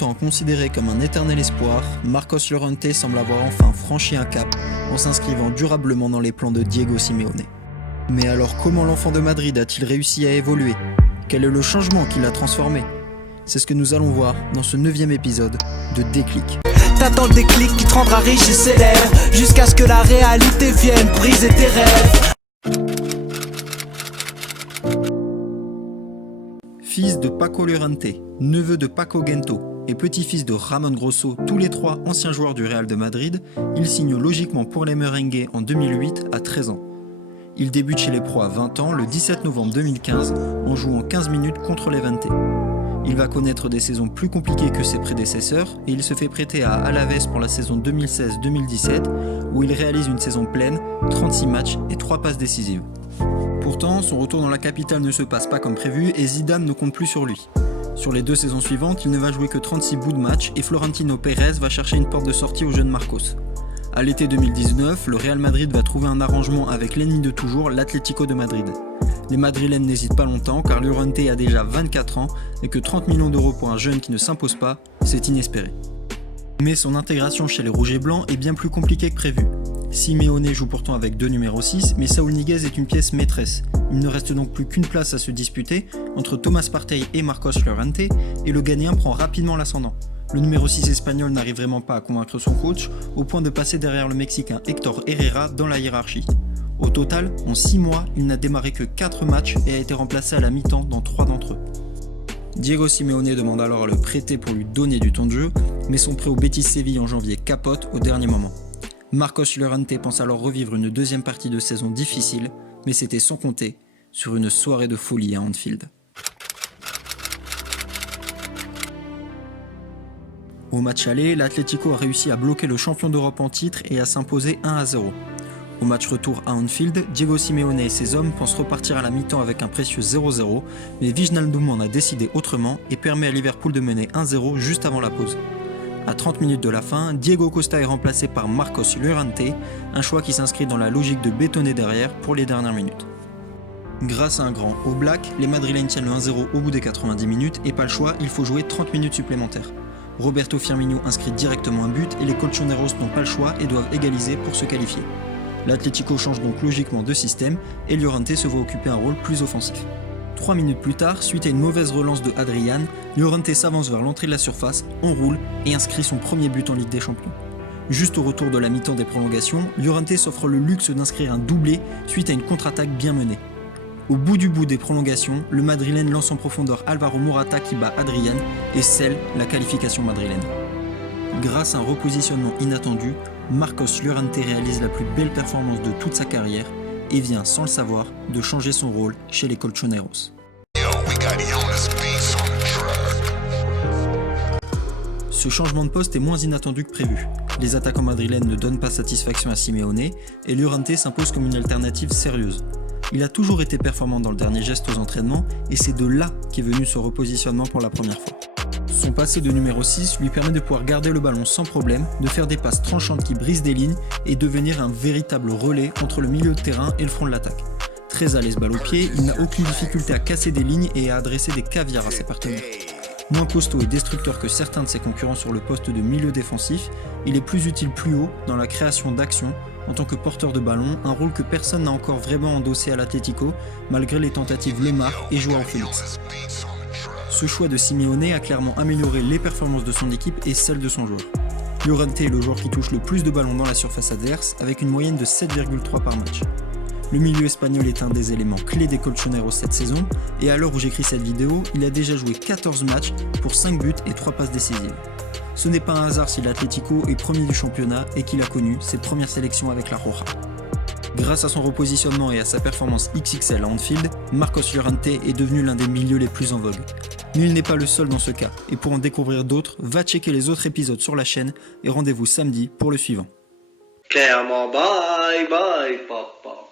longtemps considéré comme un éternel espoir, Marcos Llorente semble avoir enfin franchi un cap en s'inscrivant durablement dans les plans de Diego Simeone. Mais alors comment l'enfant de Madrid a-t-il réussi à évoluer? Quel est le changement qui l'a transformé? C'est ce que nous allons voir dans ce 9e épisode de Déclic. T'attends le déclic qui te rendra riche et célèbre, jusqu'à ce que la réalité vienne briser tes rêves. Fils de Paco Llorente, neveu de Paco Gento et petit-fils de Ramon Grosso, tous les trois anciens joueurs du Real de Madrid, il signe logiquement pour les Merengues en 2008 à 13 ans. Il débute chez les pros à 20 ans le 17 novembre 2015 en jouant 15 minutes contre l'Levante. Il va connaître des saisons plus compliquées que ses prédécesseurs et il se fait prêter à Alaves pour la saison 2016-2017 où il réalise une saison pleine, 36 matchs et 3 passes décisives. Pourtant, son retour dans la capitale ne se passe pas comme prévu et Zidane ne compte plus sur lui. Sur les 2 saisons suivantes, il ne va jouer que 36 bouts de match et Florentino Pérez va chercher une porte de sortie au jeune Marcos. À l'été 2019, le Real Madrid va trouver un arrangement avec l'ennemi de toujours, l'Atlético de Madrid. Les Madrilènes n'hésitent pas longtemps car Llorente a déjà 24 ans et que 30 millions d'euros pour un jeune qui ne s'impose pas, c'est inespéré. Mais son intégration chez les Rouges et Blancs est bien plus compliquée que prévu. Simeone joue pourtant avec 2 numéros 6, mais Saúl Ñíguez est une pièce maîtresse. Il ne reste donc plus qu'une place à se disputer entre Thomas Partey et Marcos Llorente et le Ghanéen prend rapidement l'ascendant. Le numéro 6 espagnol n'arrive vraiment pas à convaincre son coach, au point de passer derrière le Mexicain Héctor Herrera dans la hiérarchie. Au total, en 6 mois, il n'a démarré que 4 matchs et a été remplacé à la mi-temps dans 3 d'entre eux. Diego Simeone demande alors à le prêter pour lui donner du temps de jeu, mais son prêt au Betis Séville en janvier capote au dernier moment. Marcos Llorente pense alors revivre une deuxième partie de saison difficile, mais c'était sans compter sur une soirée de folie à Anfield. Au match aller, l'Atlético a réussi à bloquer le champion d'Europe en titre et à s'imposer 1-0. Au match retour à Anfield, Diego Simeone et ses hommes pensent repartir à la mi-temps avec un précieux 0-0, mais Wijnaldum en a décidé autrement et permet à Liverpool de mener 1-0 juste avant la pause. À 30 minutes de la fin, Diego Costa est remplacé par Marcos Llorente, un choix qui s'inscrit dans la logique de bétonner derrière pour les dernières minutes. Grâce à un grand Oblak, les Madrilènes tiennent le 1-0 au bout des 90 minutes et pas le choix, il faut jouer 30 minutes supplémentaires. Roberto Firmino inscrit directement un but et les Colchoneros n'ont pas le choix et doivent égaliser pour se qualifier. L'Atlético change donc logiquement de système et Llorente se voit occuper un rôle plus offensif. 3 minutes plus tard, suite à une mauvaise relance de Adrian, Llorente s'avance vers l'entrée de la surface, enroule et inscrit son premier but en Ligue des Champions. Juste au retour de la mi-temps des prolongations, Llorente s'offre le luxe d'inscrire un doublé suite à une contre-attaque bien menée. Au bout des prolongations, le Madrilène lance en profondeur Alvaro Morata qui bat Adrian et scelle la qualification madrilène. Grâce à un repositionnement inattendu, Marcos Llorente réalise la plus belle performance de toute sa carrière et vient, sans le savoir, de changer son rôle chez les Colchoneros. Ce changement de poste est moins inattendu que prévu. Les attaquants madrilènes ne donnent pas satisfaction à Simeone et Llorente s'impose comme une alternative sérieuse. Il a toujours été performant dans le dernier geste aux entraînements et c'est de là qu'est venu ce repositionnement pour la première fois. Son passé de numéro 6 lui permet de pouvoir garder le ballon sans problème, de faire des passes tranchantes qui brisent des lignes et devenir un véritable relais entre le milieu de terrain et le front de l'attaque. Très à l'aise balle au pied, il n'a aucune difficulté à casser des lignes et à adresser des caviars à ses partenaires. Moins costaud et destructeur que certains de ses concurrents sur le poste de milieu défensif, il est plus utile plus haut dans la création d'actions en tant que porteur de ballon, un rôle que personne n'a encore vraiment endossé à l'Atlético malgré les tentatives Lemar et Joao Félix. Ce choix de Simeone a clairement amélioré les performances de son équipe et celles de son joueur. Llorente est le joueur qui touche le plus de ballons dans la surface adverse avec une moyenne de 7,3 par match. Le milieu espagnol est un des éléments clés des Colchoneros cette saison et à l'heure où j'écris cette vidéo, il a déjà joué 14 matchs pour 5 buts et 3 passes décisives. Ce n'est pas un hasard si l'Atlético est premier du championnat et qu'il a connu ses premières sélections avec la Roja. Grâce à son repositionnement et à sa performance XXL à Anfield, Marcos Llorente est devenu l'un des milieux les plus en vogue. Mais il n'est pas le seul dans ce cas, et pour en découvrir d'autres, va checker les autres épisodes sur la chaîne et rendez-vous samedi pour le suivant. Clairement, bye bye papa.